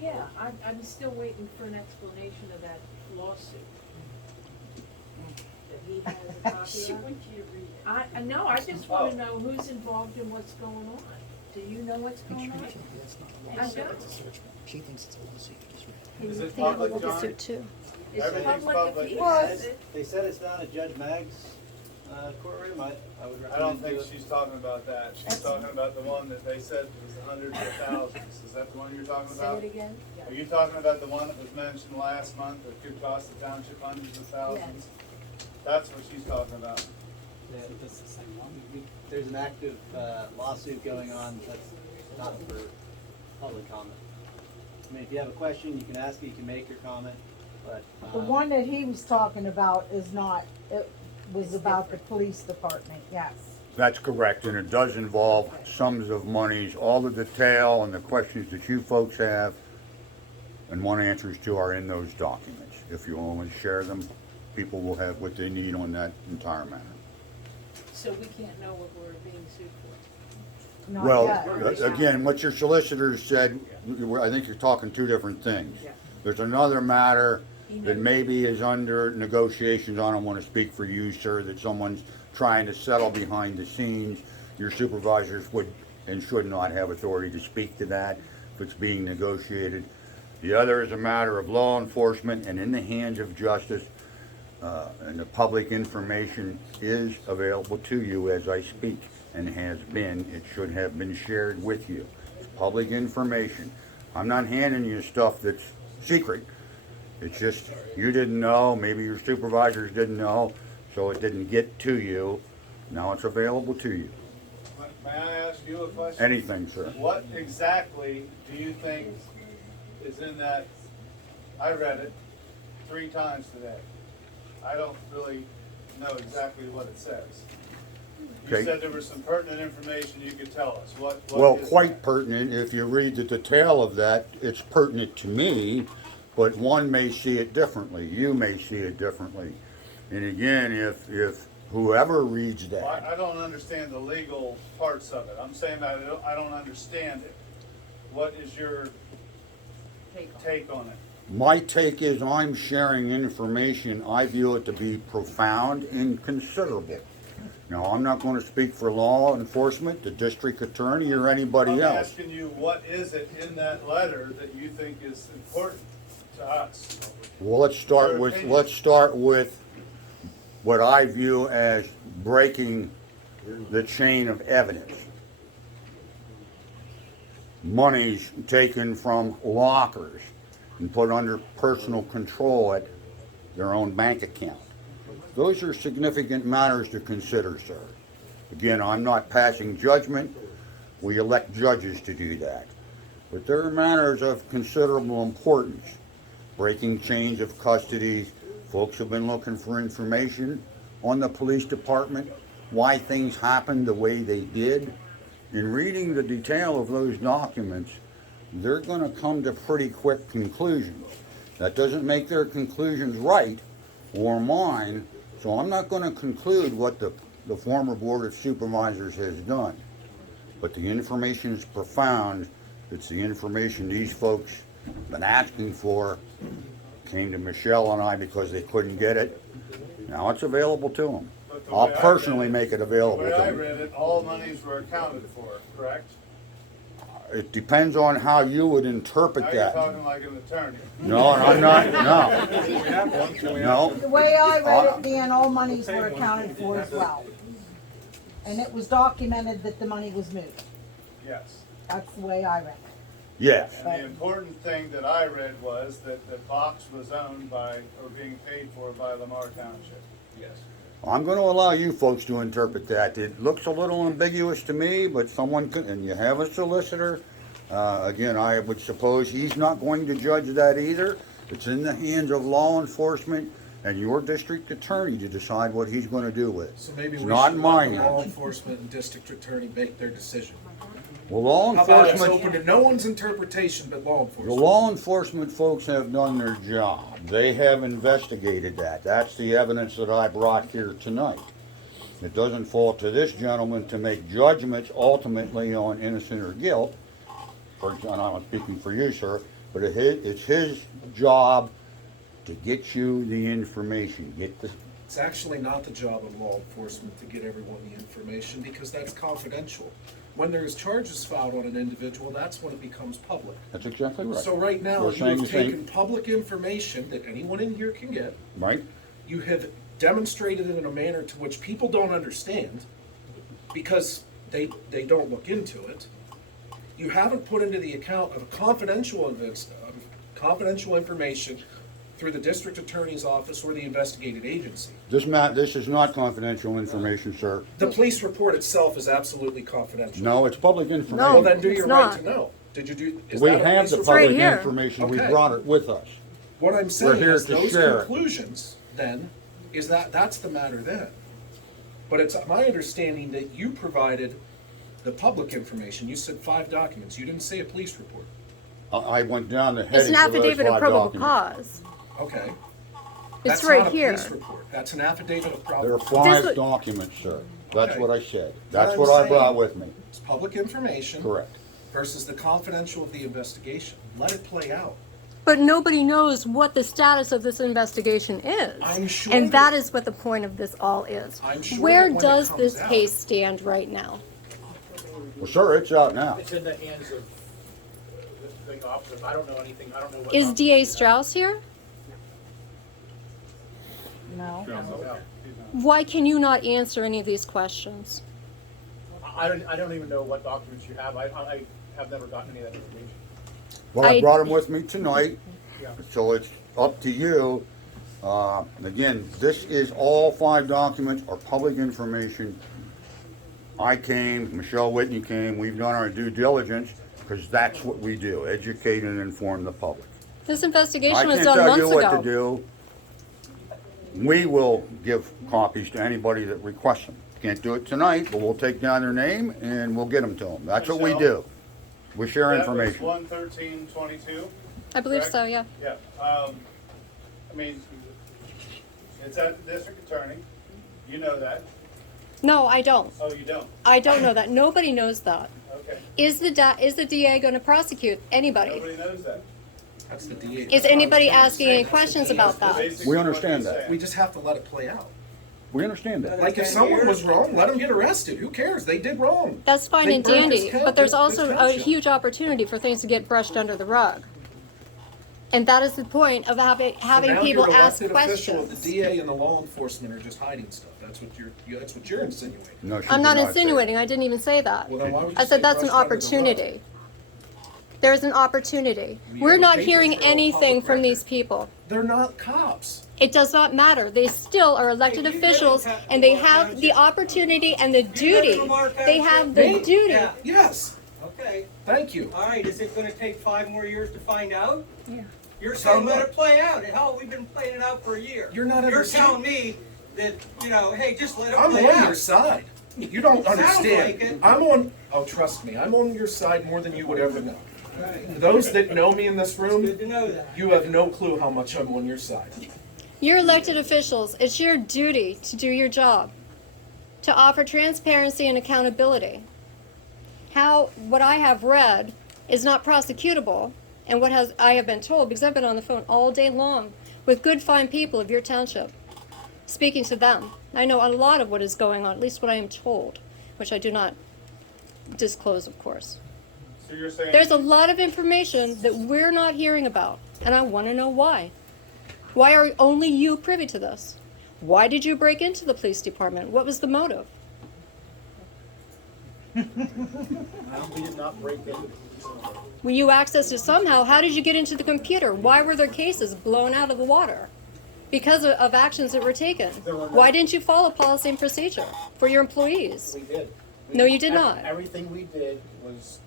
Yeah, I'm still waiting for an explanation of that lawsuit. That he has a copy She of. wants you to read it. I know, I just wanna know who's involved and what's going on. Do you know what's going on? I don't. She thinks it's a lawsuit. Is it They have a public, John? lawsuit too. It's Everything's public public. if he Well, has it. they said it's down at Judge Mag's courtroom. I would recommend. I don't think do it. she's talking about that. She's talking about the one that they said was hundreds of thousands. Is that the one you're talking Say about? it again? Are you talking about the one that was mentioned last month that could cost the township hundreds of thousands? That's what she's talking about. Yeah, that's the same one. There's an active lawsuit going on that's not for public comment. I mean, if you have a question, you can ask it, you can make your comment, but. The one that he was talking about is not, it was about the police department, yes. That's correct, and it does involve sums of monies, all the detail and the questions that you folks have and want answers to are in those documents. If you only share them, people will have what they need on that entire matter. So we can't know what we're being sued for. Not Well, yet. again, what your solicitors said, I think you're talking two different things. There's another matter that maybe is under negotiations, I don't want to speak for you, sir, that someone's trying to settle behind the scenes. Your supervisors would and should not have authority to speak to that if it's being negotiated. The other is a matter of law enforcement and in the hands of justice, and the public information is available to you as I speak and has been. It should have been shared with you. It's public information. I'm not handing you stuff that's secret. It's just you didn't know, maybe your supervisors didn't know, so it didn't get to you. Now it's available to you. May I ask you a question? Anything, sir. What exactly do you think is in that? I read it 3 times today. I don't really know exactly what it says. You Okay. said there was some pertinent information you could tell us. What Well, is quite that? pertinent. If you read the detail of that, it's pertinent to me, but one may see it differently. You may see it differently. And again, if whoever reads Well, that, I don't understand the legal parts of it. I'm saying that I don't understand it. What is your take on it? my take is I'm sharing information I view it to be profound and considerable. Now, I'm not going to speak for law enforcement, the district attorney, or anybody I'm else. asking you, what is it in that letter that you think is important to us? Well, let's start with what I view as breaking the chain of evidence. Monies taken from lockers and put under personal control at their own bank account. Those are significant matters to consider, sir. Again, I'm not passing judgment. We elect judges to do that. But there are matters of considerable importance. Breaking chains of custody. Folks have been looking for information on the police department, why things happened the way they did. In reading the detail of those documents, they're going to come to pretty quick conclusions. That doesn't make their conclusions right or mine, so I'm not going to conclude what the former Board of Supervisors has done. But the information is profound. It's the information these folks have been asking for. Came to Michelle and I because they couldn't get it. Now it's available to them. But the I'll way I personally read make it available The to way I them. read it, all monies were accounted for, correct? It depends on how you would interpret Now you're that. talking like an attorney. No, I'm not, no. No, The way I read it, Dan, all monies were accounted for as well. And it was documented that the money was moved. Yes. That's the way I read it. yes. And the important thing that I read was that the box was owned by, or being paid for by Lamar Township. Yes. I'm going to allow you folks to interpret that. It looks a little ambiguous to me, but someone can, and you have a solicitor. Again, I would suppose he's not going to judge that either. It's in the hands of law enforcement and your district attorney to decide what he's going to do with it. So maybe It's we not should mine. let law enforcement and district attorney make their decision. Well, law How about it's enforcement, open to no one's interpretation but law the enforcement? law enforcement folks have done their job. They have investigated that. That's the evidence that I brought here tonight. It doesn't fall to this gentleman to make judgments ultimately on innocent or guilt. And I'm speaking for you, sir. But it's his job to get you the information, It's actually not the job of law enforcement to get everyone the information because that's confidential. When there's charges filed on an individual, that's when it becomes public. that's exactly right. So right now, We're you saying have the same- taken public information that anyone in here can get. Right? You have demonstrated it in a manner to which people don't understand because they don't look into it. You haven't put into the account of confidential information through the district attorney's office or the investigating agency. This is not confidential information, sir. The police report itself is absolutely confidential. No, it's public information. Well, then do it's your right to not. know. Did you do? Is We that a have police the report? right public here. information, we Okay. brought it with us. What I'm saying here is to those share it. conclusions then is that's the matter then. But it's my understanding that you provided the public information. You said 5 documents. You didn't say a police report. I went down the It's headings an of those affidavit of 5 probable documents. cause. Okay. It's That's right not a here. police report. That's an affidavit of There are probable cause. 5 what- documents, sir. That's Okay. what I said. What That's I'm what I saying- brought with me. It's public information. Correct. Versus the confidential of the investigation. Let it play out. But nobody knows what the status of this investigation is. I'm sure And that- that is what the point of this all is. I'm sure Where that when it does comes this out- case stand right now? Well, sir, it's out now. It's in the hands of the officers. I don't know anything. I don't know what. Is officers DA do. Strauss here? No. No. Why can you not answer any of these questions? I don't even know what documents you have. I have never gotten any of that information. Well, I I- brought them with me tonight, Yeah. so it's up to you. Again, this is all 5 documents are public information. I came, Michelle Whitney came, we've done our due diligence, because that's what we do, educate and inform the public. This I investigation was can't done tell months you what to ago. do. We will give copies to anybody that requests them. Can't do it tonight, but we'll take down their name and we'll get them to them. That's what we do. We share information. That was 11322. I believe correct? so, yeah. Yeah, I mean, it's at the district attorney, you know that, No, I don't. oh, you don't, I don't know that. Nobody knows that. okay, Is the DA going to prosecute anybody? nobody knows that. That's the DA. Is anybody asking any questions about That's that? basically We what understand he's that. saying. We just have to let it play out. We understand that. Like if someone was wrong, let them get arrested. Who cares? They did wrong. That's fine They and burned this dandy, town- but there's this also a township. huge opportunity for things to get brushed under the rug. And that is the point of having So people now ask you're elected official, questions. the DA and the law enforcement are just hiding stuff. That's what you're insinuating. No, she I'm did not say insinuating, I didn't even say that. Well, then why would you I say said that's an brushed under the rug? opportunity. There's an opportunity. You We're have not papers hearing that are all anything public from record. these people. They're not cops. It does not matter. They still are elected officials and they have the opportunity and the duty. They have the Me? duty. Yeah. Yes. Okay, Thank you. all right, is it gonna take 5 more years to find out? Yeah. You're Found saying let what? it play out, and hell, we've been playing it out for a year. You're not You're understanding. telling me that, hey, just let it I'm play on out. your side. You don't Sounds understand. like it. Oh, trust me, I'm on your side more than you would ever know. Those that know me in this Good room, to know that. you have no clue how much I'm on your side. You're elected officials. It's your duty to do your job, to offer transparency and accountability. What I have read is not prosecutable, and I have been told, because I've been on the phone all day long with good, fine people of your township, speaking to them. I know a lot of what is going on, at least what I am told, which I do not disclose, of course. So you're saying. There's a lot of information that we're not hearing about, and I want to know why. Why are only you privy to this? Why did you break into the police department? What was the motive? We did not break in. Well, you accessed it somehow. How did you get into the computer? Why were there cases blown out of the water? Because of actions that were taken. Why didn't you follow policy and procedure for your employees? We did. No, you did not. Everything we did was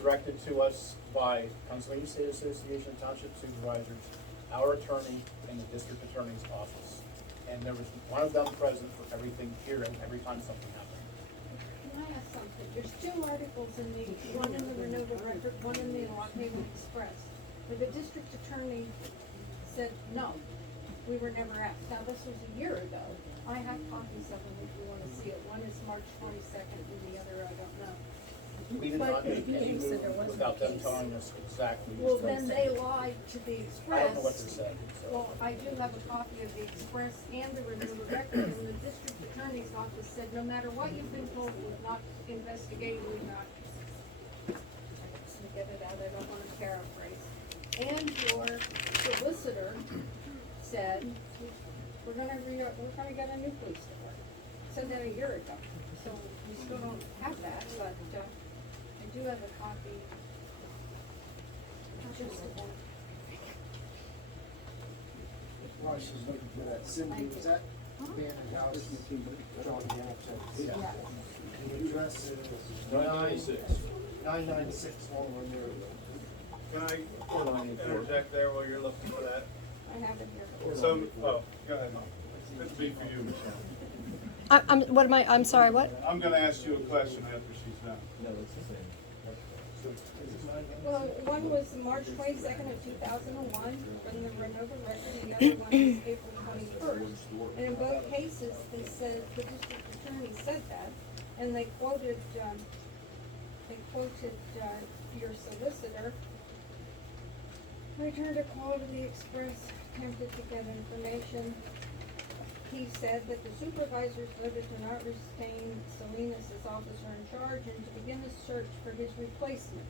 directed to us by Pennsylvania State Association of Township Supervisors, our attorney, and the district attorney's office. And there was one of them present for everything here and every time something happened. Can I ask something? There's 2 articles in one in the Renova Record, one in the Lock Haven Express, where the district attorney said, no, we were never asked. Now, this was a year ago. I have copies of them if you wanna see it. One is March 22nd and the other, I don't know. We did not make any move without them telling us exactly. Well, what then they lied to the I don't know what they Express. said. So. Well, I do have a copy of the Express and the Renewable Record, and the district attorney's office said, no matter what you've been told, we've not investigated, we've not. Let me get it out, I don't wanna paraphrase. And your solicitor said, we're gonna get a new police department. Said that a year ago, so we still don't have that, but, I do have a copy. Just a moment. While she's looking for that, Cindy, was that abandoned house on the outside? Yeah. The address is 996 Long Run Road. Can I interject there while you're looking for that? I have it here. So, oh, go ahead. This will be for you, Michelle. I'm sorry, what? I'm gonna ask you a question after she's done. Well, one was March 22nd of 2001 from the Renova record, and the other one was April 21st. And in both cases, they said, the district attorney said that, and they quoted your solicitor. Returned a call to the Express, attempted to get information. He said that the supervisors voted to not retain Salinas as officer in charge and to begin a search for his replacement.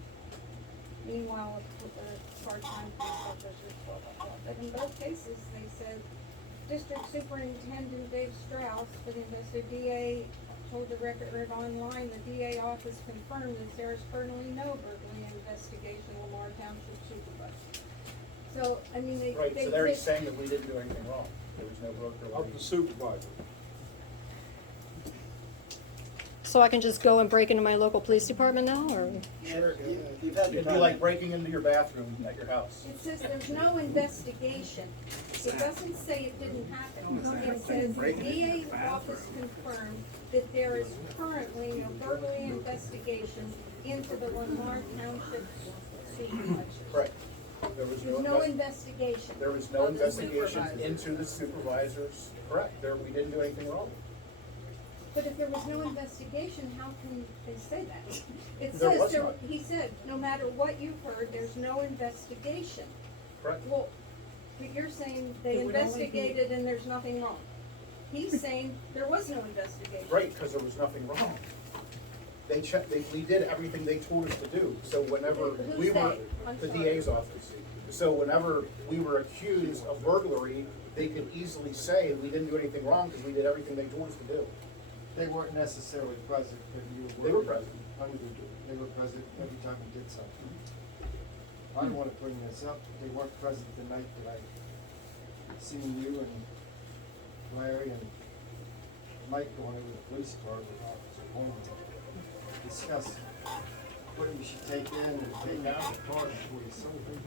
Meanwhile, a part-time police officer was told. But in both cases, they said District Superintendent Dave Strauss for the DA told the record online, the DA office confirmed that there is currently no burglary investigation of Lamar Township supervisor. So, I mean, they. Right, they so they're did- saying that we didn't do anything wrong. There was no broker. Of the supervisor. So I can just go and break into my local police department now, or? Sure, you've had your It'd be like breaking into your bathroom at your house. It says there's no investigation. It doesn't say it didn't happen. It says the DA's office confirmed that there is currently no burglary investigation into the Lamar Township supervisor. Correct. There was There's no investigation. There was no of the investigation supervisor. into the supervisors. Correct. There, we didn't do anything wrong. But if there was no investigation, how can they say that? It There says was there, not. he said, no matter what you've heard, there's no investigation. Correct. Well, but you're saying they It would only be- investigated and there's nothing wrong. He's saying there was no investigation. Right, because there was nothing wrong. They checked, we did everything they told us to do. So whenever Who's we were, they? I'm the sorry. DA's office. So whenever we were accused of burglary, they could easily say we didn't do anything wrong because we did everything they told us to do. They weren't necessarily present, but you were. They were present. They were present every time we did something. I don't wanna bring this up, they weren't present the night that I seen you and Larry and Mike going over the police car with Officer Holmes to discuss what we should take in and take out of the car before you sold it.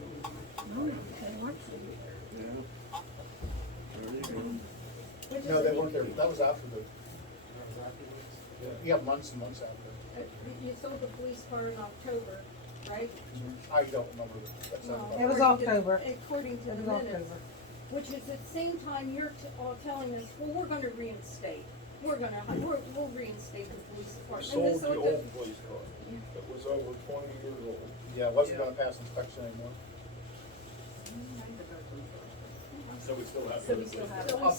Which is No, they a- weren't there. That was after the, Afterwards. yeah, months and months after. You sold the police car in October, right? I don't remember. That's not It was According to- October. According to It the was minutes, October. which is at the same time you're all telling us, well, we're gonna reinstate. We'll reinstate the police department. And this Sold the all old police car that was over 20 years old. Yeah, it wasn't gonna pass inspection anymore. So we still have. So we still have it, we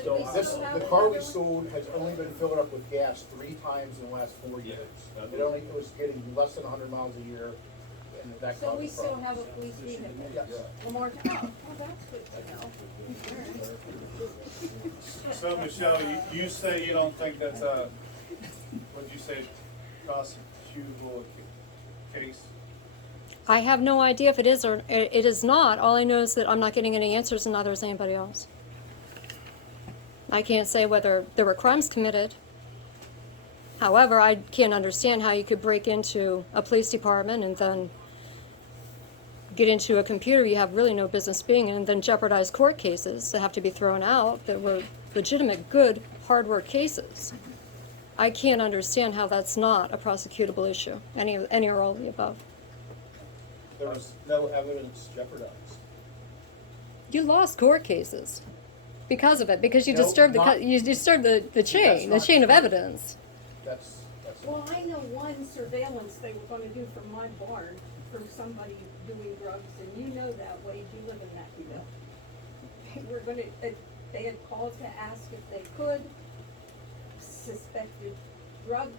still have This, it. the car we sold has only been filled up with gas 3 times in the last 4 years. It was getting less than 100 miles a year, and that So caused we the still problem. have a police vehicle. Yes. Lamar, oh, that's good to know. So, Michelle, you say you don't think that's a, what'd you say, prosecutable case? I have no idea if it is or it is not. All I know is that I'm not getting any answers, and neither is anybody else. I can't say whether there were crimes committed. However, I can't understand how you could break into a police department and then get into a computer you have really no business being in, and then jeopardize court cases that have to be thrown out that were legitimate, good, hard work cases. I can't understand how that's not a prosecutable issue, any or all of the above. There was no evidence jeopardized. You lost court cases because of it, because you No, disturbed not- the chain not of true. evidence. That's Well, I know one surveillance they were gonna do from my barn, from somebody doing drugs, and you know that, Wade, you live in Mackeyville. They were gonna, they had called to ask if they could, suspected drug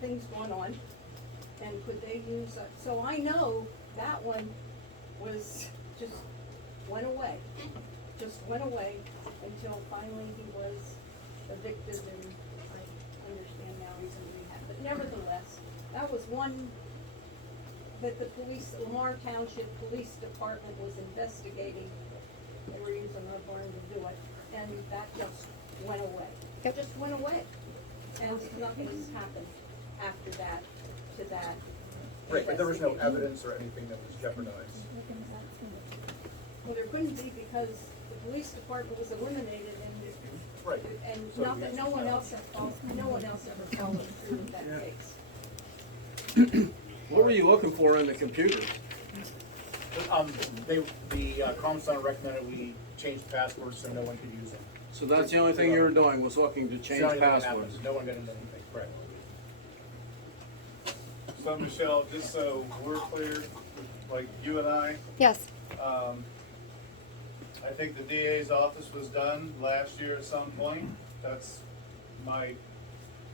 things going on, and could they use, so I know that one was, just went away until finally he was evicted, and I understand now he's in rehab. But nevertheless, that was one that the police, Lamar Township Police Department was investigating. They were using our barn to do it, and that just went away. It just went away, and nothing's happened after that to that. Right, but there was no evidence or anything that was jeopardized. Well, there couldn't be because the police department was eliminated, Right. and So not that no one else ever followed through with that case. What were you looking for in the computer? The comm center recommended we change passwords so no one could use them. So that's the only thing you were doing, was looking to It's change not even gonna passwords? happen. No one got into anything, correct. So Michelle, just so we're clear, like you and I, Yes. I think the DA's office was done last year at some point. That's my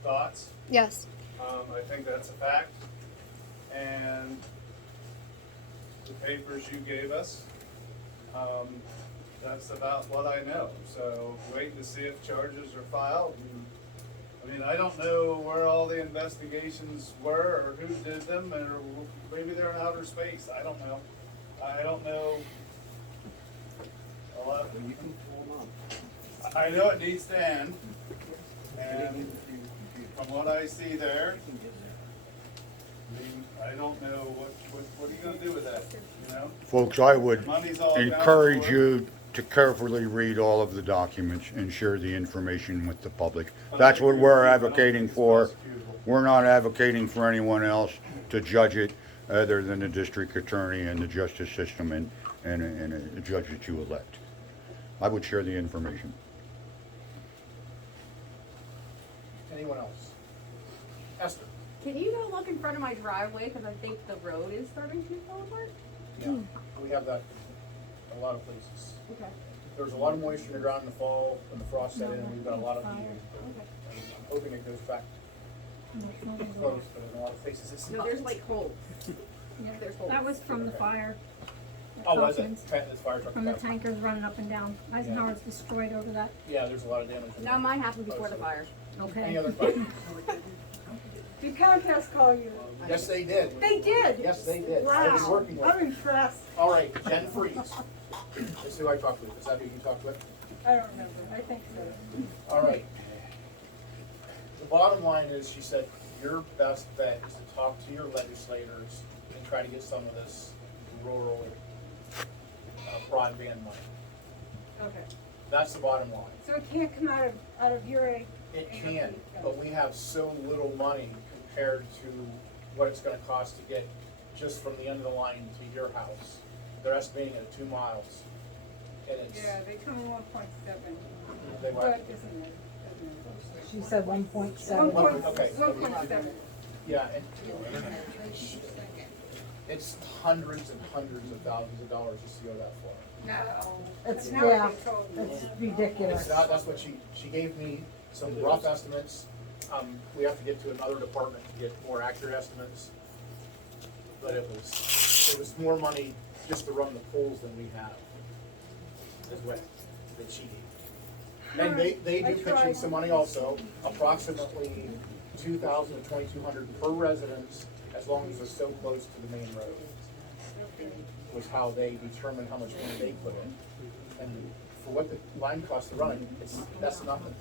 thoughts. Yes. I think that's a fact. And the papers you gave us, that's about what I know. So waiting to see if charges are filed. And, I mean, I don't know where all the investigations were or who did them, or maybe they're in outer space. I don't know. I don't know a lot. I know it needs to end, and from what I see there, I mean, I don't know what are you gonna do with that, you know? Folks, I would Money's all down encourage for it. you to carefully read all of the documents and share the information with the public. That's what we're advocating for. We're not advocating for anyone else to judge it other than the district attorney and the justice system and a judge that you elect. I would share the information. Anyone else? Esther? Can you go look in front of my driveway, because I think the road is starting to fall apart? Yeah, we have that in a lot of places. Okay. There's a lot of moisture in the ground in the fall when the frost set in, and we've got a lot of heat. Okay. I'm hoping it goes back close, but in a lot of places it's No, not. there's like holes. There's holes. That was from the fire. at Oh, was it? Kaufman's, This fire truck. From the tankers running up and down. Eisenhower's destroyed over that. Yeah, there's a lot of damage. No, mine happened before the fire. Any Okay. other questions? Did Comcast call you? Yes, they did. They did? Yes, they did. I was working with I'm them. impressed. All right, Jen Freeze. That's who I talked with. Is that who you talked with? I don't remember. I think so. All right. The bottom line is, she said, your best bet is to talk to your legislators and try to get some of this rural broadband money. Okay. That's the bottom line. So it can't come out of your aid? It can, but we have so little money compared to what it's gonna cost to get just from the end of the line to your house. They're estimating it at 2 miles. And it's, Yeah, they come in 1.7. they But want, isn't it? She said 1.7. okay. 1.7. Yeah, and it's hundreds and hundreds of thousands of dollars just to go that far. No. It's, Not what yeah, they told me. it's ridiculous. It's not, that's what she gave me some rough estimates. We have to get to another department to get more accurate estimates. But it was more money just to run the polls than we have, is what, that she gave. And they do pitch in some money also, approximately 2,000 to 2,200 per residence, as long as they're so close to the main road. Was how they determine how much money they put in. And for what the line costs to run it, that's nothing.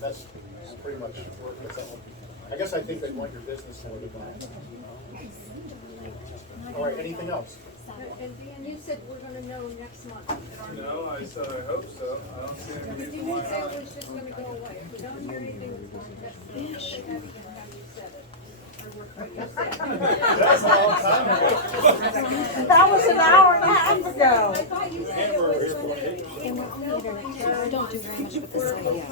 That's pretty much what's that. I guess I think they want your business more than that. All right, anything else? And Dan, you said we're gonna know next month. No, I said I hope so. I don't see any But you reason why didn't say not. it was just gonna go away. If we don't hear anything, that's, say that again how you said it. Or what you said. That's a long time ago. That was an hour and a half ago. I thought you said it was gonna, Don't do very much with this idea.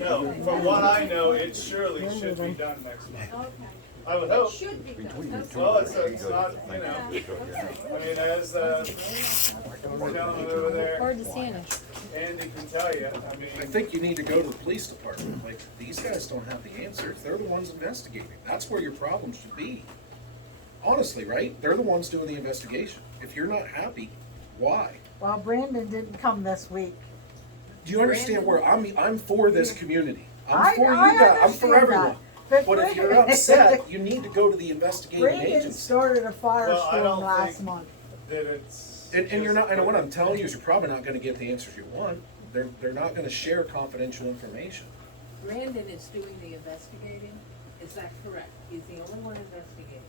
No, from what I know, it surely should be done next month. I would hope. Should be done. Well, it's not, you know, I mean, as, gentleman over there, Hard to see in it. Andy can tell you, I mean. I think you need to go to the police department. Like, these guys don't have the answers. They're the ones investigating. That's where your problem should be. Honestly, right? They're the ones doing the investigation. If you're not happy, why? Well, Brandon didn't come this week. Do you understand where I'm for this community? I- I'm for I you guys. I'm for understand everyone. that. But But if you're Brandon- upset, you need to go to the investigating Brandon agency. started a Well, I firestorm don't last think- month. That it's. And you're not, and what I'm telling you is you're probably not gonna get the answers you want. They're not gonna share confidential information. Brandon is doing the investigating, is that correct? He's the only one investigating.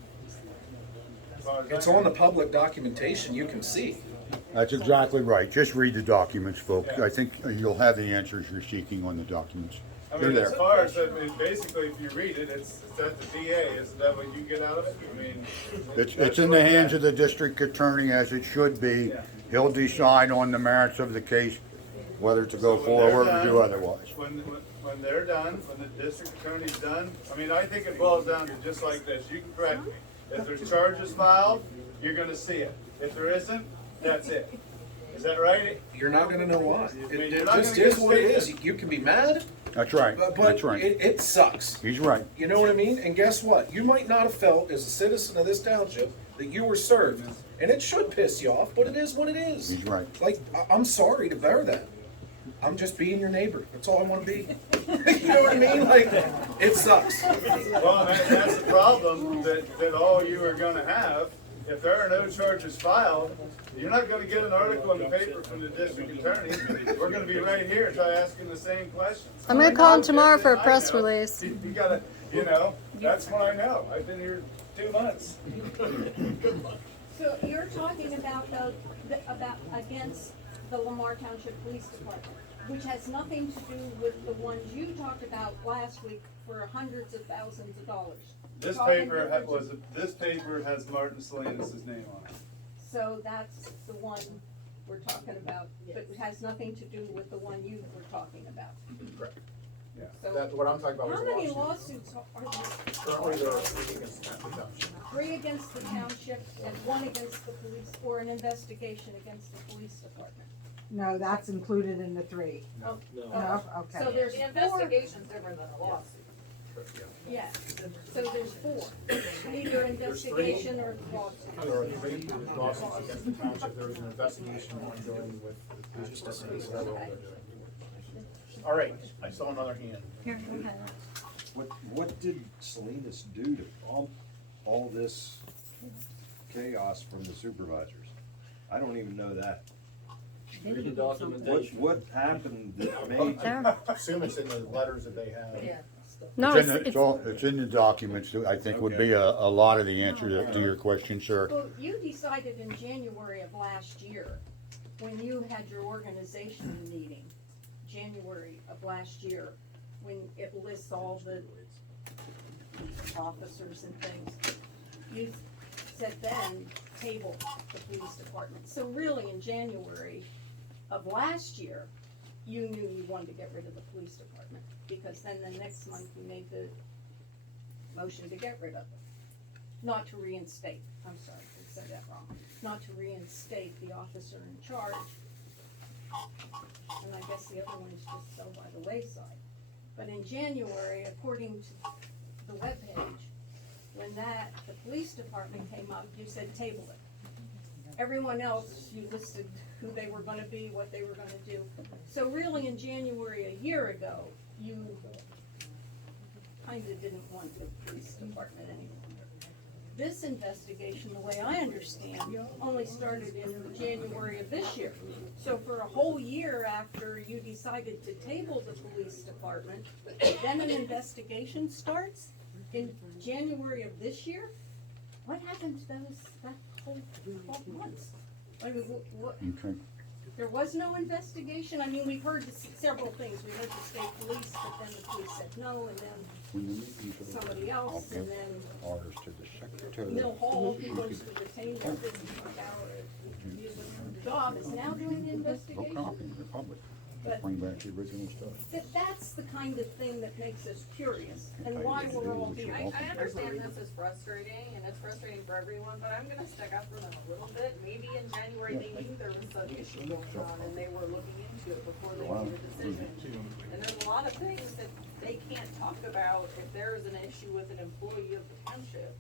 It's on the public documentation, you can see. That's exactly right. Just read the documents, folks. I think you'll have the answers you're seeking on the documents. I They're mean, as there. far as, I mean, basically, if you read it, it's at the DA, isn't that what you get out of it? I mean. It's in the hands of the district attorney, as it should be. He'll decide on the merits of the case, whether to go So when forward they're or do done- otherwise. When they're done, when the district attorney's done, I mean, I think it boils down to just like this, you can correct me. If there's charges filed, you're gonna see it. If there isn't, that's it. Is that right? You're not gonna know why. mean, It you're not just gonna is get what it is. stated. You can be mad, That's right. but That's right. it sucks. He's right. You know what I mean? And guess what? You might not have felt as a citizen of this township that you were served. And it should piss you off, but it is what it is. He's right. Like, I'm sorry to bear that. I'm just being your neighbor. That's all I wanna be. You know what I mean? Like, it sucks. Well, that's the problem, that all you are gonna have, if there are no charges filed, you're not gonna get an article in the paper from the district attorney. We're gonna be right here try asking the same questions. I'm gonna call him tomorrow for a I press know. release. You gotta, you know, that's what I know. I've been here 2 months. So you're talking about about against the Lamar Township Police Department, which has nothing to do with the ones you talked about last week for hundreds of thousands of dollars. This Talking paper to- this paper has Martin Salinas' name on it. So that's the one we're talking about, but it has nothing to do with the one you were talking about. Correct. Yeah, So- that's what I'm talking about. How was many lawsuits. lawsuits are there? Currently, there are 3 against the township. 3 against the township and 1 against the police, or an investigation against the police department. No, that's included in the 3. Oh, No, okay. So there's The 4. investigation's different than a lawsuit. Yeah, so there's 4, either investigation or lawsuit. There are 3 lawsuits against the township. There is an investigation ongoing with the police department. So that's all they're doing. All right, I saw another hand. Here, go ahead. What did Salinas do to prompt all this chaos from the supervisors? I don't even know that. Read the documentation. What happened that made? There. I assume it's in the letters that they have. Yeah. No, It's in the documents, I think would be a lot of the answer to your question, sir. Well, you decided in January of last year, when you had your organization meeting, January of last year, when it lists all the officers and things, you said then table the police department. So really in January of last year, you knew you wanted to get rid of the police department, because then the next month you made the motion to get rid of it. Not to reinstate, I'm sorry, I said that wrong, not to reinstate the officer in charge. And I guess the other ones just fell by the wayside. But in January, according to the webpage, when the police department came up, you said table it. Everyone else, you listed who they were gonna be, what they were gonna do. So really in January a year ago, you kinda didn't want the police department anymore. This investigation, the way I understand, only started in January of this year. So for a whole year after you decided to table the police department, then an investigation starts in January of this year? What happened to that whole 12 months? I mean, what? Okay. There was no investigation. I mean, we've heard several things. We heard the state police, but then the police said no, and then When the meetings are over, somebody I'll else, give and then ours to the secretary. Mill Hall, She who was could the detained, didn't find out. Job is now doing the Go investigation. copy in the public. But- Bring back the original stuff. That's the kind of thing that makes us curious, and why we're all here. I understand this is frustrating, and it's frustrating for everyone, but I'm gonna stick up for them a little bit. Maybe in January, they knew there was an issue going on, and they were looking into it before they made a decision. And there's a lot of things that they can't talk about if there is an issue with an employee of the township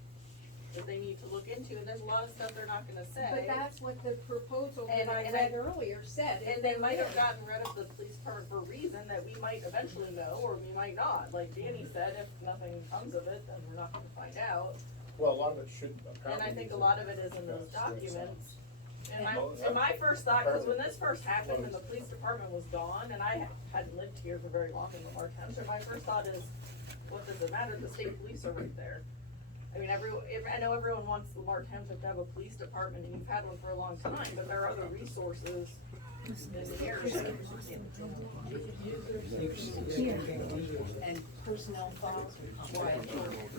that they need to look into, and there's a lot of stuff they're not gonna say. But that's what the proposal that And- I and read earlier said. And they might have gotten rid of the police department for a reason that we might eventually know, or we might not. Like Danny said, if nothing comes of it, then we're not gonna find out. Well, a lot of it should apparently. And I think a lot of it is in those documents. And Well, my first thought, cause when this first happened and the police department was gone, and I hadn't lived here for very long in Lamar Township, my first thought is, what does it matter? The state police are right there. I mean, I know everyone wants Lamar Township to have a police department, and you've had one for a long time, but there are other resources in the area. And personnel files, why,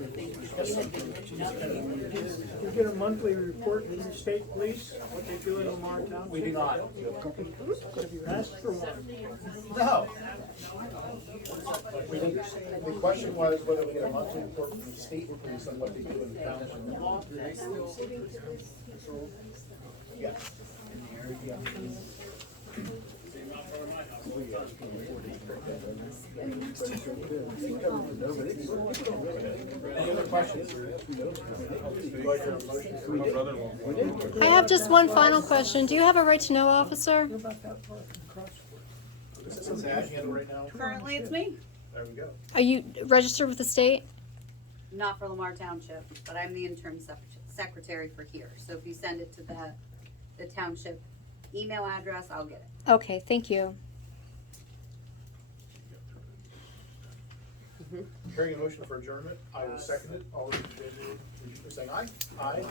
that they had been written up. You get a monthly report from the state police, what they do in Lamar Township? We do not. Have you asked for one? No. We didn't. The question was whether we get a monthly report from the state police on what they do in the township. Yeah. Any other questions? I have just one final question. Do you have a right to know officer? Right now? Currently, it's me. There we go. Are you registered with the state? Not for Lamar Township, but I'm the interim secretary for here. So if you send it to the township email address, I'll get it. Okay, thank you. Hearing a motion for adjournment, I will second it. All those in favor, would you say aye? Aye.